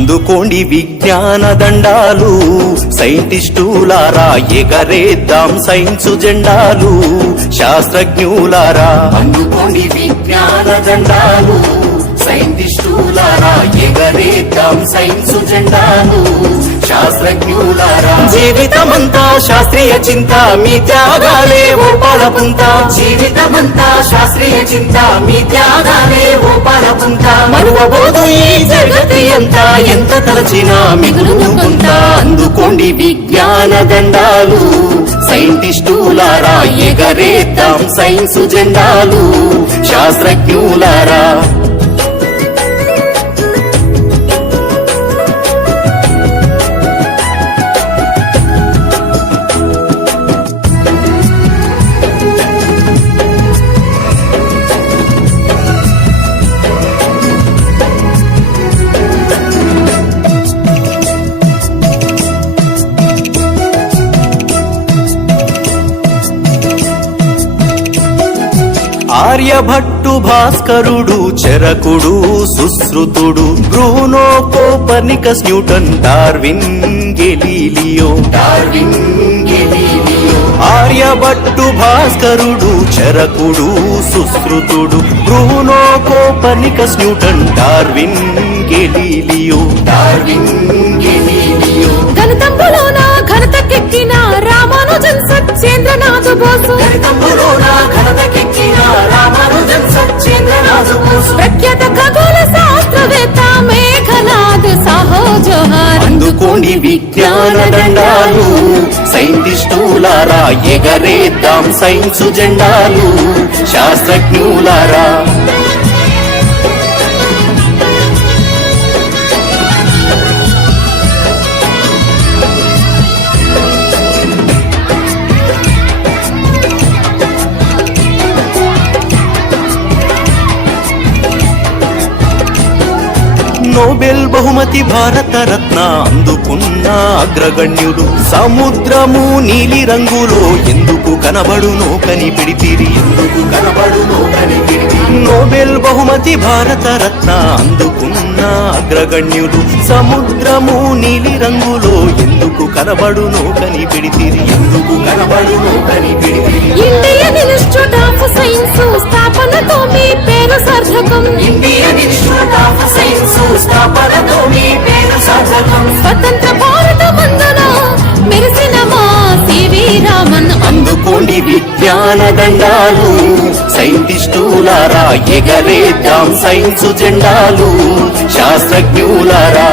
అందుకోండి విజ్ఞాన దండాలు. సైంటిస్టులారా ఎగరేద్దాం సైన్స్ జెండాలు. శాస్త్రజ్ఞులారా అందుకోండి విజ్ఞాన దండాలు. సైంటిస్టులారా ఎగరేద్దాం సైన్స్ జెండాలు. శాస్త్రజ్ఞులారా. జీవితమంతా శాస్త్రీయ చింత మీ త్యాగాలే ఓ పాలపుంత. జీవితమంతా శాస్త్రీయ చింత మీ త్యాగాలే ఓ పాలపుంత. మరువబోదు ఈ జగతి అంతా ఎంత తలచినా మిగులును కొంత. అందుకోండి విజ్ఞాన దండాలు సైంటిస్టులారా ఎగరేద్దాం సైన్సు జెండాలు. శాస్త్రజ్ఞులారా భాస్కరుడు చరకుడు సుశ్రుతుడు Bruno Copernicus Newton Darwin Galileo. Darwin Galileo. Aryabhatta భాస్కరుడు చరకుడు సుశ్రుతుడు Bruno Copernicus Newton Darwin Galileo. Darwin Galileo. గణితంబులోన ఘనతకెక్కిన రామానుజన్ సత్యేంద్రనాథ్ బోసు. ప్రఖ్యాత ఖగోళ శాస్త్రవేత్త మేఘనాథ్ సాహో జోహార్ అందుకోండి విజ్ఞాన దండాలు సైంటిస్టులారా ఎగరేద్దాం సైన్సు జెండాలు శాస్త్రజ్ఞులారా. నోబెల్ బహుమతి భారత రత్న అందుకున్న అగ్రగణ్యుడు. సముద్రము నీలి రంగులో ఎందుకు కనబడునో కనిపిడితిరి ఎందుకు కనబడునో కనిపిడితిరి నోబెల్ బహుమతి భారత రత్న అందుకున్న అగ్రగణ్యుడు. సముద్రము నీలి రంగులో ఎందుకు కనబడునో కనిపిడితిరి ఎందుకు కనబడునో కనిపిడితిరి ఇండియన్ ఇన్స్టిట్యూట్ ఆఫ్ సైన్స్ స్థాపనతో మీ పేరు సార్థకం. స్వతంత్ర భారత మందున మెరిసిన మా సివి రామన్ అందుకోండి విజ్ఞాన దండాలు సైంటిస్టులారా ఎగరేద్దాం సైన్సు జెండాలు శాస్త్రజ్ఞులారా.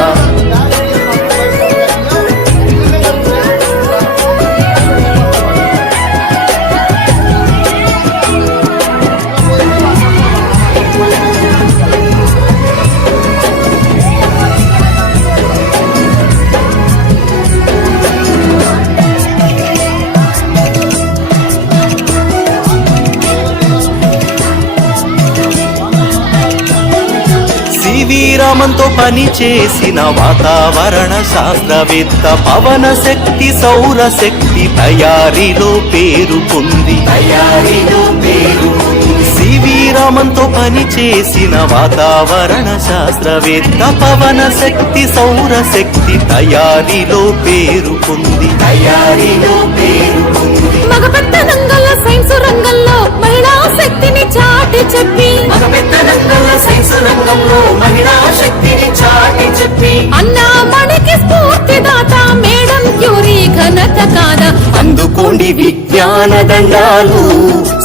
పని చేసిన వాతావరణ శాస్త్రవేత్త పవన శక్తి సౌర శక్తి తయారీలో పేరు పొంది. తయారీలో పేరు సివి రామన్తో పని చేసిన వాతావరణ శాస్త్రవేత్త పవన శక్తి సౌర శక్తి తయారీలో పేరు పొంది. తయారీలో పేరు పొంది. మగ పెద్ద రంగంలో సైన్స్ రంగంలో చాటి చెప్పి. మగ పెద్ద రంగంలో సైన్స్ రంగంలో మహిళా శక్తిని చాటి చెప్పి. అన్నా మనకి స్ఫూర్తిదాత మేడం క్యూరీ ఘనత కాదా. అందుకోండి విజ్ఞాన దండాలు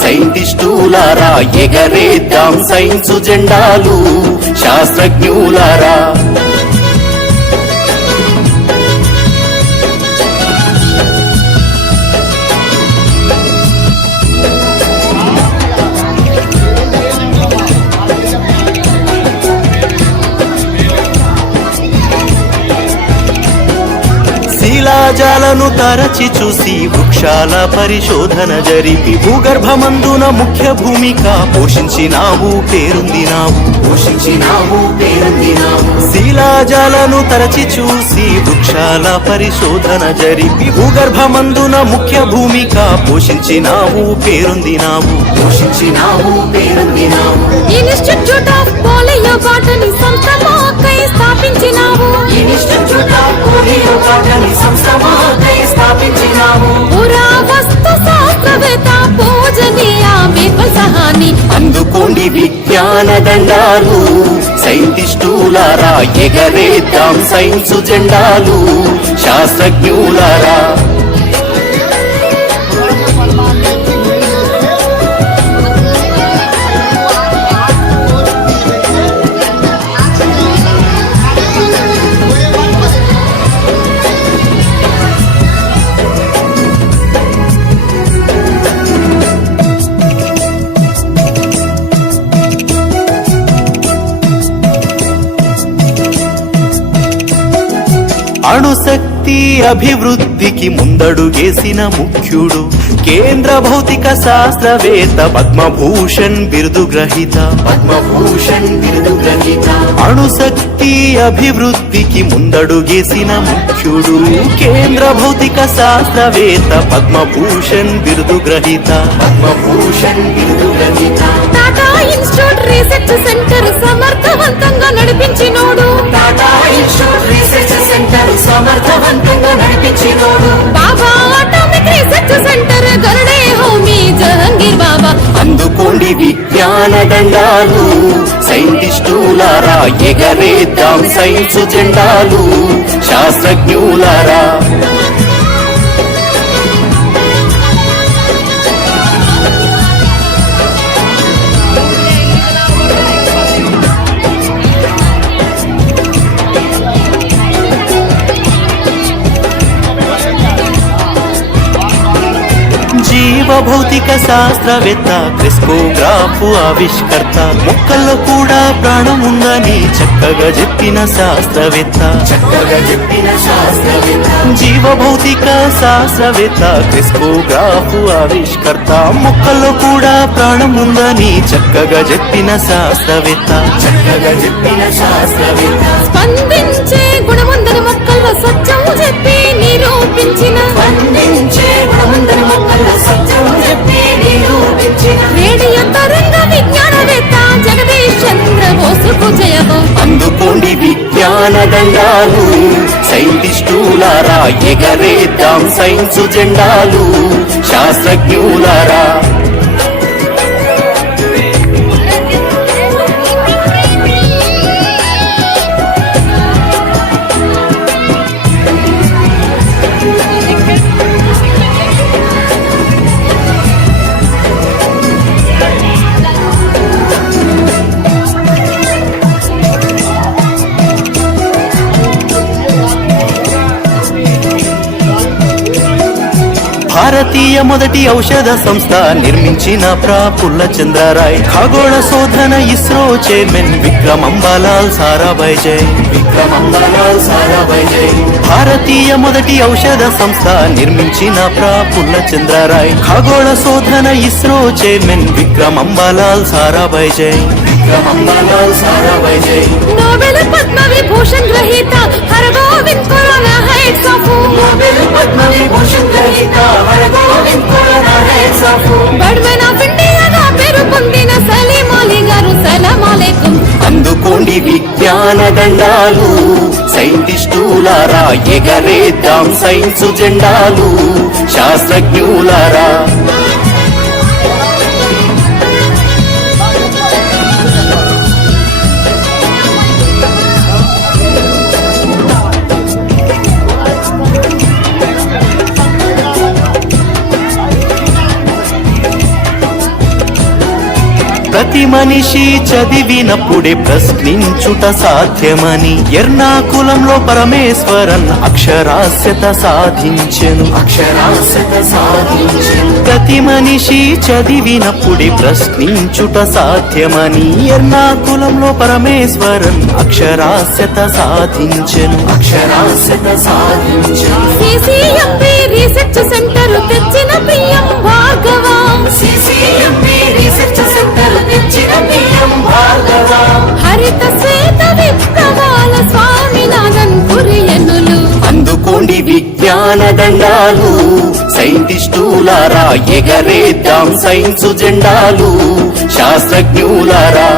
సైంటిస్టులారా ఎగరేద్దాం సైన్సు జెండాలు శాస్త్రజ్ఞులారా. శిలాజాలను తరచి చూసి వృక్షాల పరిశోధన జరిపి భూగర్భమందున ముఖ్య భూమిక పోషించినావు పేరుందినావు. పోషించినావు పేరుందినావు. శిలాజాలను తరచి చూసి వృక్షాల పరిశోధన జరిపి భూగర్భమందున ముఖ్య భూమిక పోషించినావు పేరుందినావు. పోషించినావు పేరుందినావు. ఇన్స్టిట్యూట్ ఆఫ్ పోలియో బాటనీ సంస్థ మాకై స్థాపించినావు. శాస్త్రవేత్త పూజనీయ సహాని. అందుకోండి విజ్ఞాన దండాలు సైంటిస్టులారా ఎగరేద్దాం సైన్స్ జెండాలు శాస్త్రజ్ఞులారా అణుశక్తి అభివృద్ధికి ముందడుగేసిన ముఖ్యుడు కేంద్ర భౌతిక శాస్త్రవేత్త పద్మభూషణ్ బిరుదు గ్రహీత. పద్మభూషణ్ బిరుదు గ్రహీత. అణుశక్తి అభివృద్ధికి ముందడుగేసిన ముఖ్యుడు కేంద్ర భౌతిక శాస్త్రవేత్త పద్మభూషణ్ బిరుదు గ్రహీత. పద్మభూషణ్ బిరుదు గ్రహీత. టాటా ఇన్స్టిట్యూట్ రీసెర్చ్ సెంటర్ సమర్థవంతంగా నడిపించినోడు సమర్థవంతంగా బాబా అటామిక్ రీసెర్చ్ సెంటర్ గరుడే హోమీ జహంగీర్ బాబా. అందుకోండి విజ్ఞాన దండాలు సైంటిస్టులారా ఎగరేద్దాం సైన్స్ జెండాలు శాస్త్రజ్ఞులారా. శాస్త్రవేత్త క్రిస్కోగ్రాఫ్ ఆవిష్కర్త. మొక్కల్లో కూడా ప్రాణం ఉందని చక్కగా చెప్పిన శాస్త్రవేత్త. చక్కగా చెప్పిన శాస్త్రవేత్త. జీవ భౌతిక శాస్త్రవేత్త క్రిస్కోగ్రాఫ్ ఆవిష్కర్త. మొక్కల్లో కూడా ప్రాణం ఉందని చక్కగా చెప్పిన శాస్త్రవేత్త. చక్కగా చెప్పిన శాస్త్రవేత్త. స్పందించే గుణముందని మొక్కల్లో సత్యం చెప్పి నిరూపించిన స్పందించే గుణవంతన మొక్కల సత్యం చెప్పి నిరూపించిన రేడియో తరంగ విజ్ఞానవేత్త జగదీష్ చంద్ర బోసుకు జయము. అందుకోండి విజ్ఞాన దండాలు సైంటిస్టులారా ఎగరేద్దాం సైన్స్ జెండాలు శాస్త్రజ్ఞులారా మొదటి ఔషధ సంస్థ నిర్మించిన ప్రాపుల్ల చంద్రరాయ్ ఖగోళ శోధన ఇస్రో చైర్మన్ విక్రమ్ అంబాలాల్ సారాభాయ్ జై విక్రమంబలాల్ సారాభాయ్ జై భారతీయ మొదటి ఔషధ సంస్థ నిర్మించిన ప్రాపుల్ల చంద్రరాయ్ ఖగోళ శోధన ఇస్రో చైర్మన్ విక్రమ్ అంబాలాల్ సారాభాయ్ జై నోబెల్ పద్మ విభూషణ్ గ్రహీత Hargovind corona heights of Nobel Padma Vibhushan గ్రహీత Hargovind Khurana heads of Bradman of ఇండియాగా పేరు పొందిన సలీం అలీ గారు సలాం అలైకుం. అందుకోండి విజ్ఞాన దండాలు సైంటిస్టులారా ఎగరేద్దాం సైన్స్ జెండాలు శాస్త్రజ్ఞులారా. మనిషి చదివినప్పుడే ప్రశ్నించుట సాధ్యమని ఎర్నాకులంలో పరమేశ్వరన్ అక్షరాస్యత సాధించెను. అక్షరాస్యత సాధించెను. ప్రతి మనిషి చదివినప్పుడే ప్రశ్నించుట సాధ్యమని ఎర్నాకులంలో పరమేశ్వరన్ అక్షరాస్యత సాధించెను. అక్షరాస్యత సాధించెను. రీసెర్చ్ సెంటర్ తెచ్చిన పిఎం భార్గవ సిసిఎంపి జెండాలు సైంటిస్టులారా ఎగరేద్దాం సైన్సు జెండాలు శాస్త్రజ్ఞులారా.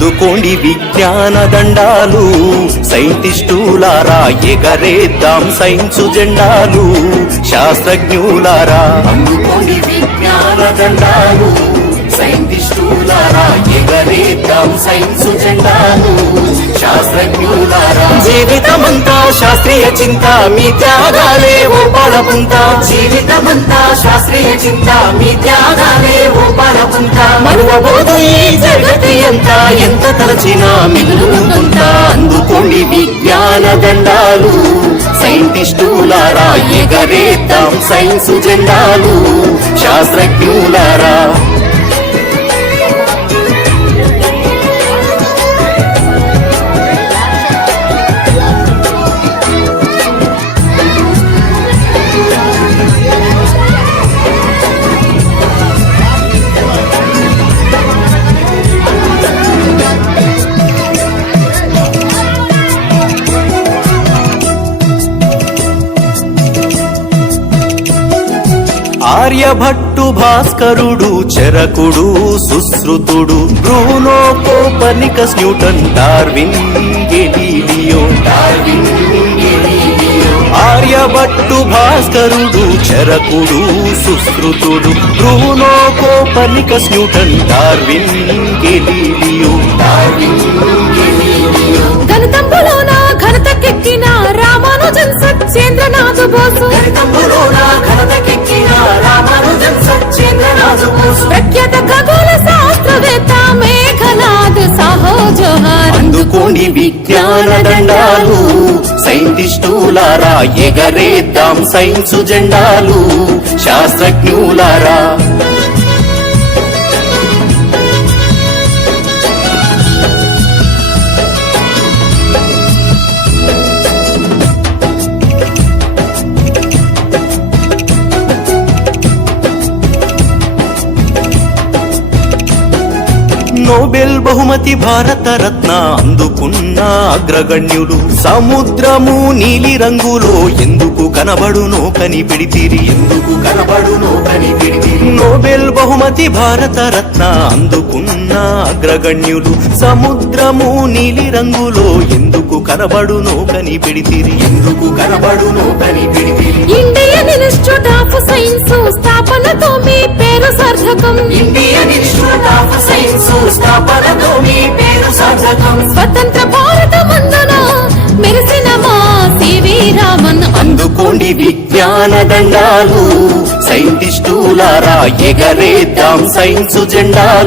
అందుకోండి విజ్ఞాన దండాలు. సైంటిస్టులారా ఎగరేద్దాం సైన్సు జెండాలు. శాస్త్రజ్ఞులారా అందుకోండి విజ్ఞాన దండాలు. సైంటిస్టులారా ఎగరేద్దాం సైన్సు జెండాలు. శాస్త్రజ్ఞులారా. జీవితమంతా శాస్త్రీయ చింత మీ త్యాగాలే ఓ పాలపుంత. జీవితమంతా శాస్త్రీయ చింత మీ త్యాగాలే ఓ పాలపుంత. మరువబోదు ఈ జగతి ఎంత ఎంత తలచినా మిగులుతుందా అందుకోండి విజ్ఞాన దండాలు సైంటిస్టులారా ఎగరేద్దాం సైన్సు జెండాలు. శాస్త్రజ్ఞులారా భాస్కరుడు చరకుడు సుశ్రుతుడు Bruno Copernicus Newton Darwin Galileo. Darwin Galileo Aryabhatta భాస్కరుడు చరకుడు సుశ్రుతుడు Bruno Copernicus Newton Darwin Galileo. Darwin Galileo గణితంబులోన ఘనతకెక్కిన రామానుజన్ సత్యేంద్రనాథ్ బోసు. గణితంబులోన ఘనతకెక్కిన రామానుజన్ అందుకోండి విజ్ఞాన దండాలు సైంటిస్టులారా ఎగరేద్దాం సైన్సు జెండాలు శాస్త్రజ్ఞులారా నోబెల్ బహుమతి భారత రత్న అందుకున్న అగ్రగణ్యులు సముద్రము నీలి రంగులో ఎందుకు కనబడునో కనిపెడితిరి ఎందుకు కనబడునో కనిపెడితిరి నోబెల్ బహుమతి భారత రత్న అందుకున్న అగ్రగణ్యులు సముద్రము నీలి రంగులో ఎందుకు కనబడునో కనిపెడితిరి ఎందుకు కనబడునో కనిపెడితిరి ఇండియన్ ఇన్స్టిట్యూట్ ఆఫ్ సైన్స్ స్థాపనతో మీ పేరు సార్థకం. ఇండియన్ ఇన్స్టిట్యూట్ ఆఫ్ సైన్స్ మీ పేరు స్వతంత్ర భారత మందున మెరిసిన మా సివి రామన్. అందుకోండి విజ్ఞాన దండాలు సైంటిస్టులారా ఎగరేద్దాం సైన్సు జెండాలు.